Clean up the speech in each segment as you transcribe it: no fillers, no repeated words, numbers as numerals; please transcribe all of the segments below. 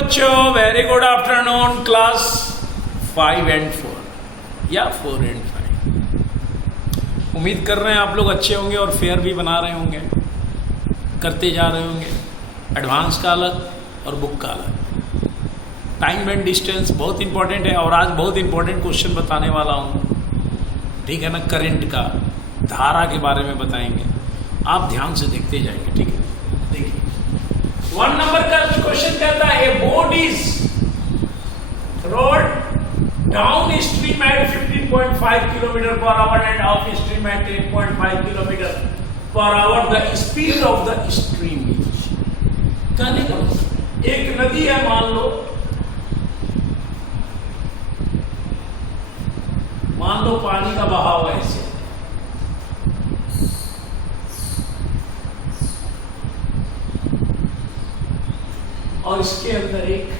बच्चों, very good afternoon. Class 5 and 4 या 4 and 5। उम्मीद कर रहे हैं आप लोग अच्छे होंगे और फेयर भी बना रहे होंगे, करते जा रहे होंगे। एडवांस का अलग और बुक का अलग। टाइम एंड डिस्टेंस बहुत इंपॉर्टेंट है और आज बहुत इंपॉर्टेंट क्वेश्चन बताने वाला हूँ, ठीक है ना। करंट का, धारा के बारे में बताएंगे, आप ध्यान से देखते जाएंगे, ठीक है। देखिए 1 नंबर का क्वेश्चन कहता है a boat is rowed downstream at 15.5 kilometre per hour and upstream at 8.5 kilometre per hour. The speed of the stream is, कहने का एक नदी है, मान लो पानी का बहाव है ऐसे, और इसके अंदर एक,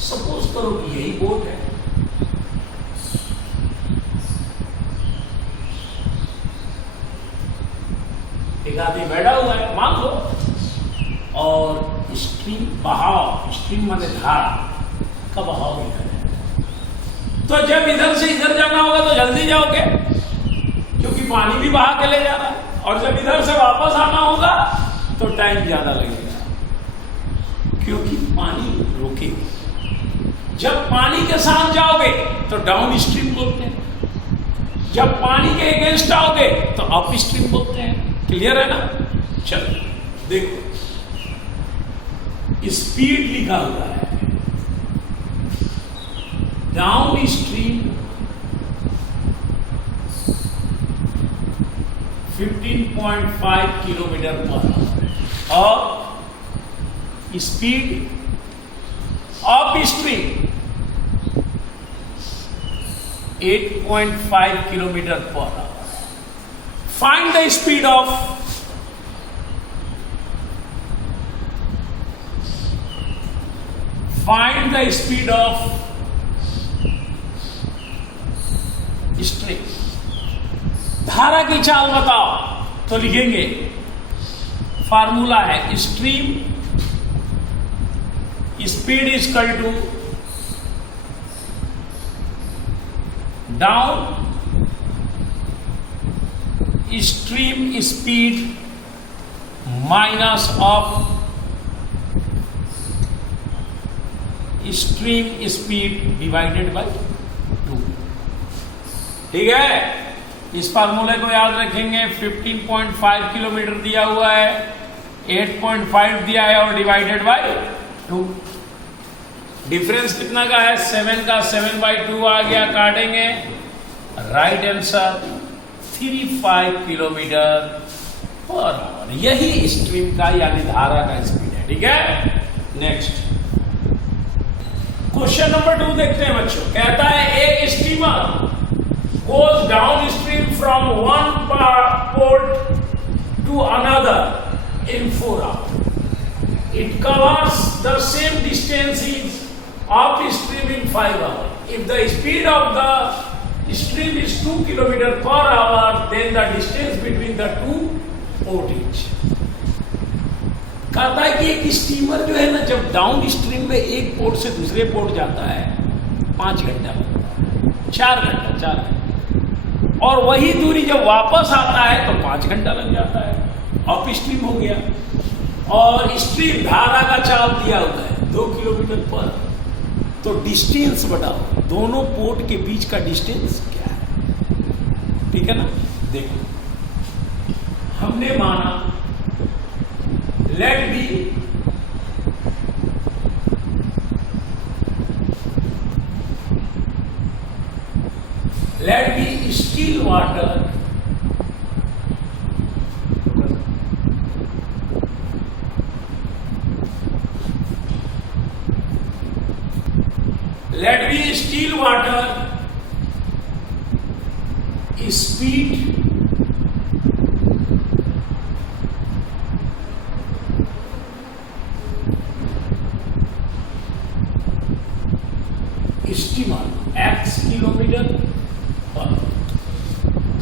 सपोज करो कि यही बोट है, एक आदमी बैठा हुआ है, मान लो, और स्ट्रीम बहाव, स्ट्रीम माने धारा का बहाव इधर है। तो जब इधर से इधर जाना होगा तो जल्दी जाओगे क्योंकि पानी भी बहा के ले जा रहा है, और जब इधर से वापस आना होगा तो टाइम ज्यादा लगेगा क्योंकि पानी रुकेगा। जब पानी के साथ जाओगे तो डाउन स्ट्रीम बोलते हैं, जब पानी के अगेंस्ट आओगे तो अप स्ट्रीम बोलते हैं। क्लियर है ना। चलो देखो, स्पीड लिखा हुआ है, डाउन स्ट्रीम 15.5 किलोमीटर पर और speed of stream 8.5 kilometre per hour. Find the speed of stream. धारा की चाल बताओ तो लिखेंगे, फार्मूला है stream speed is equal to downstream speed minus of stream speed divided by 2। ठीक है, इस फार्मूले को याद रखेंगे। 15.5 किलोमीटर दिया हुआ है, 8.5 दिया है और डिवाइडेड बाय 2। डिफरेंस कितना का है? 7 का। 7/2 आ गया, काटेंगे। Right answer 35 kilometre per our. यही स्ट्रीम का यानी धारा का स्पीड है। ठीक है, नेक्स्ट क्वेश्चन नंबर 2 देखते हैं बच्चों। कहता है ए steamer goes downstream from one port to another in 4 hours. It covers the same distance is upstream in 5 hours. If the speed of the stream is 2 km per hour, then the distance between the two ports is. कहता है कि एक steamer जो है ना, जब down stream में एक पोर्ट से दूसरे पोर्ट जाता है 5 घंटा, 4 घंटा, और वही दूरी जब वापस आता है तो 5 घंटा लग जाता है। अप स्ट्रीम हो गया, और स्ट्रीम धारा का चाल दिया हुआ है 2 किलोमीटर पर। तो डिस्टेंस बताओ, दोनोपोर्ट के बीच का डिस्टेंस क्या है। ठीक है ना। देखो, हमने माना let be still water speed steamer x kilometre per.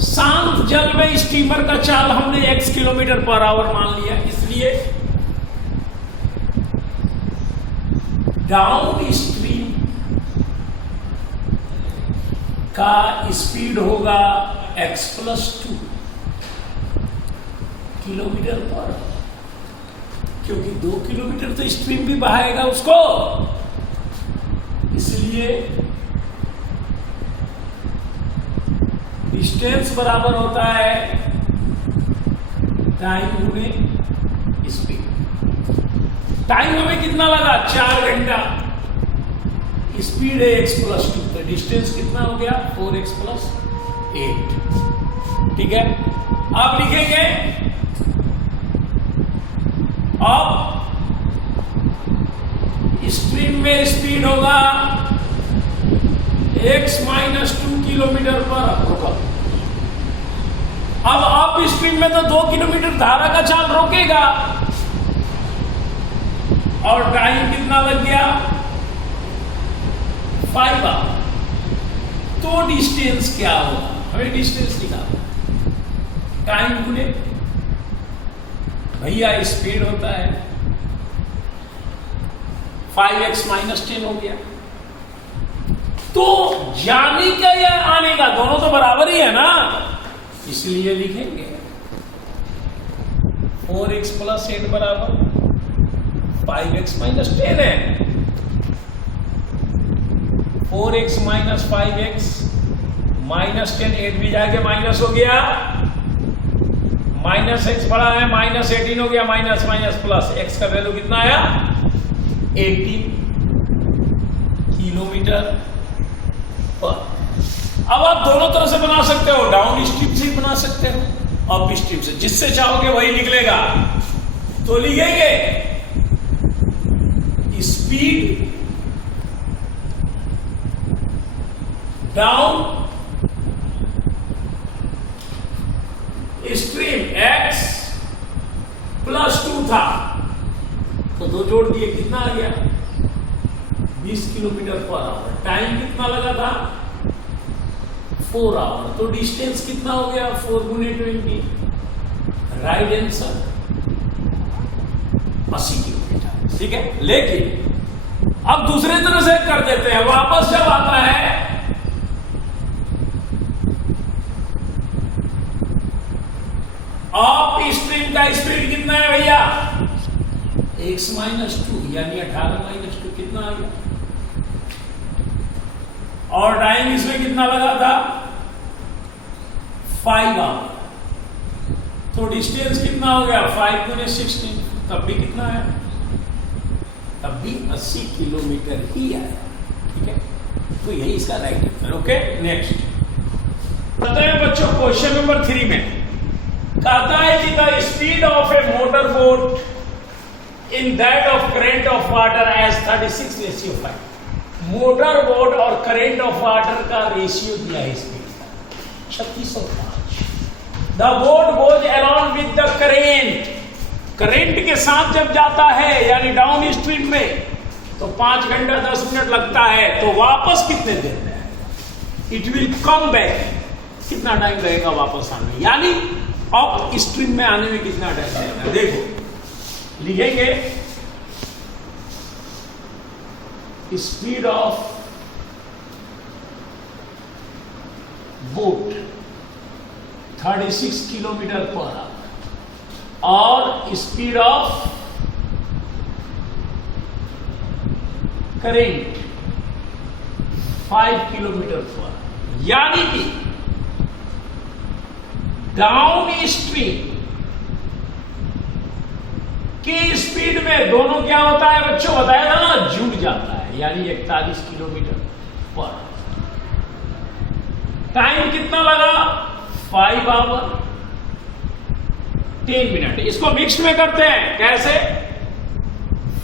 शांत जल में स्टीमर का चाल हमने x किलोमीटर पर आवर मान लिया, इसलिए डाउन स्ट्रीम का स्पीड होगा x+2 किलोमीटर पर, क्योंकि 2 किलोमीटर तो स्ट्रीम भी बहाएगा उसको, इसलिए डिस्टेंस बराबर होता है टाइम गुणे स्पीड। टाइम हमें कितना लगा? 4 घंटा। स्पीड है x+2, तो डिस्टेंस कितना हो गया? 4x+8। ठीक है, आप लिखेंगे अब स्ट्रीम में स्पीड होगा x-2 किलोमीटर पर होगा। अब अप स्ट्रीम में तो 2 किलोमीटर धारा का चाल रोकेगा, और टाइम कितना लग गया? 5 आवर। तो डिस्टेंस क्या होगा? हमें डिस्टेंस निकालना, टाइम गुणे भैया स्पीड होता है 5x-10 हो गया। तो जाने का या आने का दोनों तो बराबर ही है ना, इसलिए लिखेंगे 4x+8 बराबर 5x-10 है। 4x - 5x -10, 8 भी जाके माइनस हो गया, -x बड़ा है, -18 हो गया, माइनस प्लस, x का वैल्यू कितना आया? 18 किलोमीटर पर। अब आप दोनों तरह से बना सकते हो, डाउन स्ट्रीम से बना सकते हो, अप स्ट्रीम से, जिससे चाहोगे वही निकलेगा। तो लिखेंगे स्पीड डाउन स्ट्रीम x+2 था, तो 2 जोड़ दिए, कितना आ गया? 20 किलोमीटर पर आवर। टाइम कितना लगा था? 4 आवर। तो डिस्टेंस कितना हो गया? 4 × 20, राइट आंसर 80 किलोमीटर। ठीक है, लेकिन अब दूसरे तरह से कर देते हैं। वापस जब आता है अप स्ट्रीम का स्पीड कितना है भैया? x-2 यानी 18-2 कितना आ गया? और टाइम इसमें कितना लगा था? 5 आवर। तो डिस्टेंस कितना हो गया? 5 × 16, तब भी कितना है? तब भी 80 किलोमीटर ही आया। ठीक है, तो यही इसका राइट आंसर। ओके, नेक्स्ट कहते हैं बच्चों क्वेश्चन नंबर 3 में कहता है कि the speed of a motor boat in that of current of water as 36:5। Motor boat और करेंट ऑफ वाटर का रेशियो दिया है स्पीड का 3605। The boat goes along with the current. Current के साथ जब जाता है यानी डाउन स्ट्रीम में, तो 5 घंटा 10 मिनट लगता है, तो वापस कितने देर में आएगा? It will come back. कितना टाइम लगेगा वापस आने में, यानी अप स्ट्रीम में आने में कितना टाइम लगेगा? देखो लिखेंगे speed of boat 36 kilometre per our और स्पीड ऑफ करेंट 5 किलोमीटर पर, यानी कि डाउन स्ट्रीम की स्पीड में दोनों क्या होता है बच्चों? बताया था ना, जुड़ जाता है, यानी 41 किलोमीटर पर। टाइम कितना लगा? 5 आवर 10 मिनट। इसको मिक्स में करते हैं, कैसे?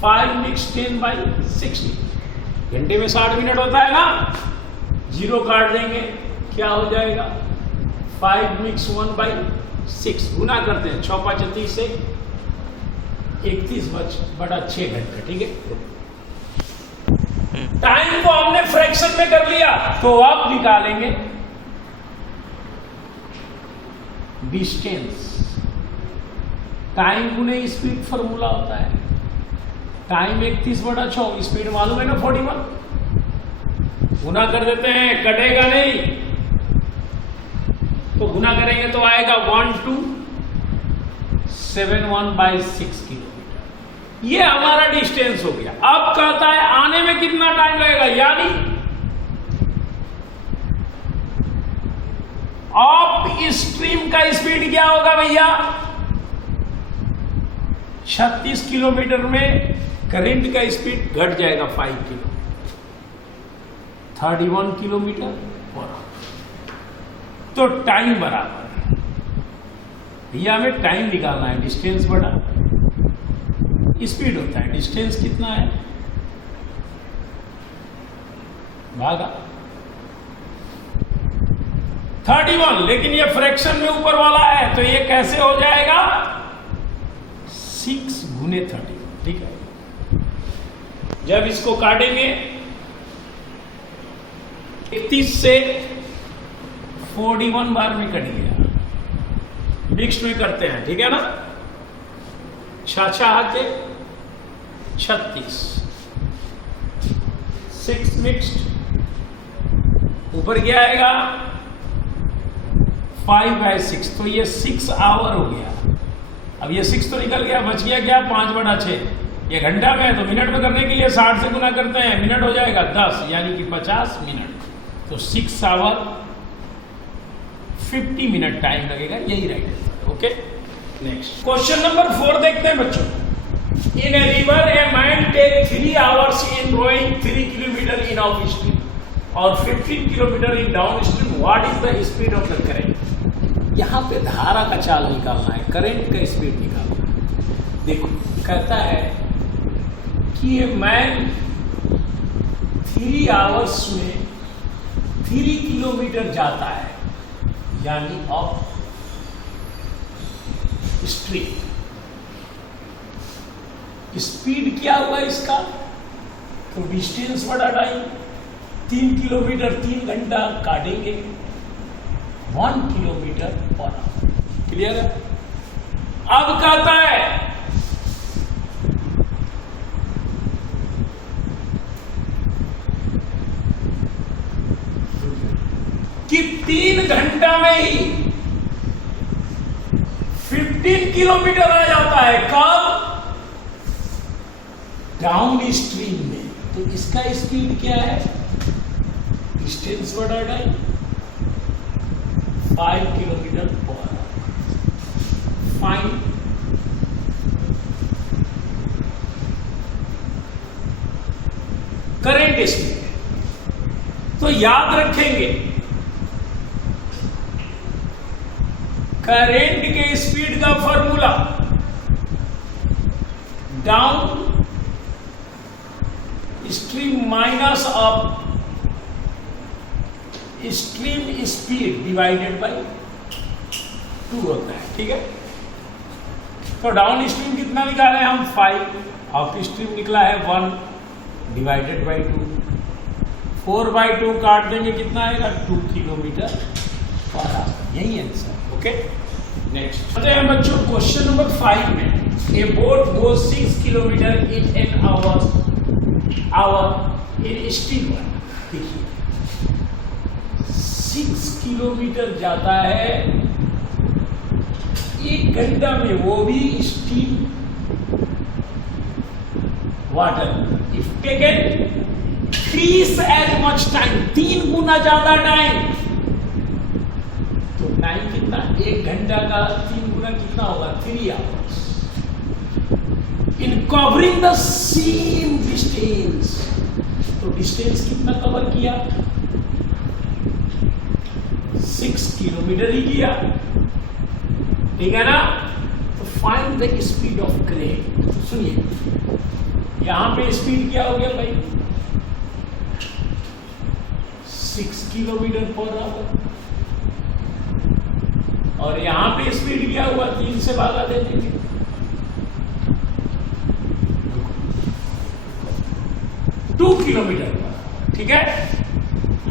5 मिक्स 10/60। घंटे में 60 मिनट होता है ना, 0 काट देंगे, क्या हो जाएगा? 5 मिक्स 1/6। गुना करते हैं, 6 5 30 से 31/6 घंटे। ठीक है, टाइम को हमने फ्रैक्शन में कर लिया, तो आप निकालेंगे डिस्टेंस। टाइम गुने स्पीड फॉर्मूला होता है, टाइम 31/6, स्पीड मालूम है ना 41, गुना कर देते हैं, कटेगा नहीं तो गुना करेंगे तो आएगा 1271/6 किलोमीटर। ये हमारा डिस्टेंस हो गया। अब कहता है आने में कितना टाइम लगेगा, यानी ऑफ स्ट्रीम का स्पीड क्या होगा भैया, 36 किलोमीटर में करंट का स्पीड घट जाएगा 5 किलोमीटर, 31 किलोमीटर पर आवर। तो टाइम बराबर, भैया हमें टाइम निकालना है, डिस्टेंस बड़ा स्पीड होता है, डिस्टेंस कितना है भागा 31, लेकिन ये फ्रैक्शन में ऊपर वाला है तो ये कैसे हो जाएगा 6 गुने 30, ठीक है। जब इसको काटेंगे 31 से 41 बार में कट गया, मिक्स में करते हैं, ठीक है ना, 6 हाथे 36, 6 मिक्स्ड, ऊपर क्या आएगा 5/6, तो ये 6 आवर हो गया। अब ये 6 तो निकल गया, बच गया क्या 5/6, ये घंटा में है तो मिनट में करने के लिए 60 से गुना करते हैं, मिनट हो जाएगा 10, यानी कि 50 मिनट, तो 6 आवर 50 मिनट टाइम लगेगा, यही right answer. Okay, next question number 4 देखते हैं बच्चों। In a river a man take 3 hours in rowing 3 kilometre in upstream और 15 kilometre in downstream, what is the speed of the current. यहां पे धारा का चाल निकालना है, करंट का स्पीड निकालना है। देखो कहता है कि ये मैन 3 आवर्स में 3 किलोमीटर जाता है, यानी ऑफ स्ट्रीम। स्पीड क्या हुआ इसका, तो डिस्टेंस बड़ा टाइम, 3 किलोमीटर 3 घंटा काटेंगे, 1 किलोमीटर पर आवर, क्लियर है। अब कहता है कि 3 घंटा में ही 15 किलोमीटर आ जाता है, कब, डाउन स्ट्रीम में। तो इसका स्पीड क्या है, डिस्टेंस बड़ा time, 5 kilometre per our. Fine current speed, तो याद रखेंगे करंट के स्पीड का formula down stream minus up stream speed divided by 2 होता है, ठीक है। तो डाउन स्ट्रीम कितना निकाले हम 5, अप स्ट्रीम निकला है 1 डिवाइडेड बाय 2, 4/2 काट देंगे कितना आएगा 2 किलोमीटर पर आवर, यही आंसर। ओके, नेक्स्ट चलते हैं बच्चों क्वेश्चन नंबर 5 में। ए boat goes 6 kilometre in an hour in still water. देखिए 6 किलोमीटर जाता है 1 घंटा में, वो भी still water. If taken 3 as much time, 3 गुना ज्यादा टाइम, तो टाइम कितना, 1 घंटा का 3 गुना कितना होगा 3 hours in covering the same distance. तो डिस्टेंस कितना कवर किया, 6 किलोमीटर ही किया, ठीक है ना। तो find the speed of current. सुनिए यहां पे स्पीड क्या हो गया भाई, 6 किलोमीटर पर आवर, और यहां पे स्पीड क्या हुआ, 3 से भागा दे देंगे, 2 किलोमीटर पर, ठीक है।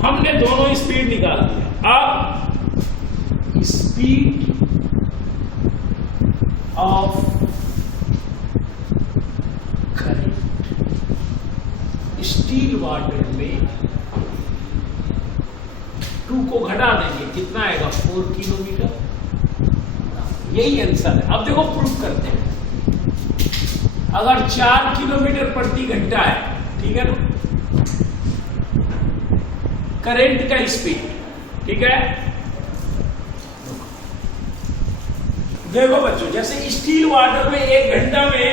हमने दोनों स्पीड निकाल दिया। अब speed of current still water में 2 को घटा देंगे, कितना आएगा 4 किलोमीटर। यही आंसर है। अब देखो प्रूफ करते हैं। अगर 4 किलोमीटर प्रति घंटा है, ठीक है ना, करंट का स्पीड, ठीक है। देखो बच्चों, जैसे स्टील वाटर में 1 घंटा में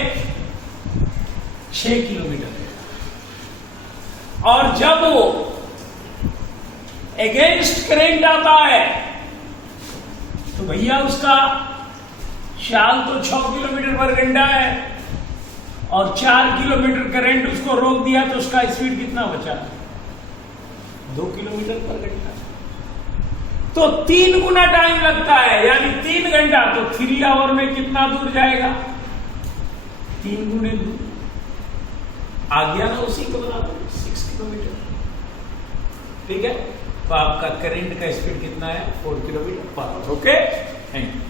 6 किलोमीटर है, और जब वो अगेंस्ट करंट आता है तो भैया उसका चाल तो 6 किलोमीटर पर घंटा है, और 4 किलोमीटर करंट उसको रोक दिया तो उसका स्पीड कितना बचा? 2 किलोमीटर पर घंटा। तो 3 गुना टाइम लगता है, यानी 3 घंटा, तो 3 आवर में कितना दूर जाएगा? 3 गुने दूर आ गया ना, उसी को बराबर 6 किलोमीटर, ठीक है। तो आपका करंट का स्पीड कितना है? 4 kilometre per our. Okay, thank you.